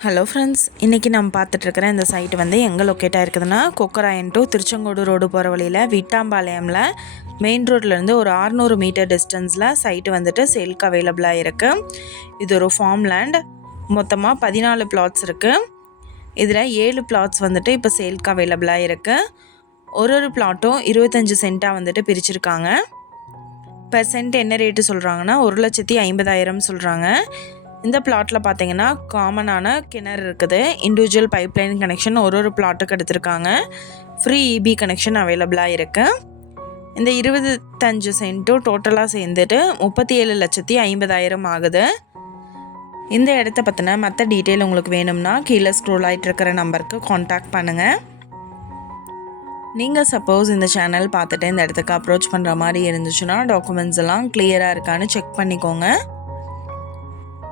Hello friends இன்றைக்கி நம்ம பார்த்துட்ருக்கிற இந்த சைட் வந்து எங்கே லொக்கேட்டாக இருக்குதுன்னா கொக்கராயன் டு திருச்செங்கோடு ரோடு போகிற வழியில் விட்டாம்பாளையமில் மெயின் ரோட்லேருந்து ஒரு 600 மீட்டர் டிஸ்டன்ஸில் சைட்டு வந்துட்டு சேல்க்கு அவைலபிளாக இருக்குது இது ஒரு ஃபார்ம் லேண்ட் மொத்தமாக பதினாலு பிளாட்ஸ் இருக்குது இதில் ஏழு பிளாட்ஸ் வந்துட்டு இப்போ சேல்க்கு அவைலபிளாக இருக்குது ஒரு ஒரு பிளாட்டும் இருபத்தஞ்சி சென்ட்டாக வந்துட்டு பிரிச்சிருக்காங்க. பெர் சென்ட் என்ன ரேட்டு சொல்கிறாங்கன்னா ஒரு லட்சத்தி ஐம்பதாயிரம் சொல்கிறாங்க இந்த பிளாட்டில் பார்த்தீங்கன்னா காமனான கிணறு இருக்குது. இண்டிவிஜுவல் பைப்லைன் கனெக்ஷன் ஒரு ஒரு பிளாட்டுக்கு எடுத்திருக்காங்க. ஃப்ரீ இபி கனெக்ஷன் அவைலபிளாக இருக்குது இந்த இருபத்தஞ்சு சென்ட்டும் டோட்டலாக சேர்ந்துட்டு முப்பத்தி ஏழு லட்சத்தி ஐம்பதாயிரம் ஆகுது. இந்த இடத்த பற்றின மற்ற டீட்டெயில் உங்களுக்கு வேணும்னா கீழே ஸ்க்ரோல் ஆகிட்டு இருக்கிற நம்பருக்கு காண்டாக்ட் பண்ணுங்கள் நீங்கள் சப்போஸ் இந்த சேனல் பார்த்துட்டு இந்த இடத்துக்கு அப்ரோச் பண்ணுற மாதிரி இருந்துச்சுன்னா டாக்குமெண்ட்ஸ் எல்லாம் கிளியராக இருக்கான்னு செக் பண்ணிக்கோங்க.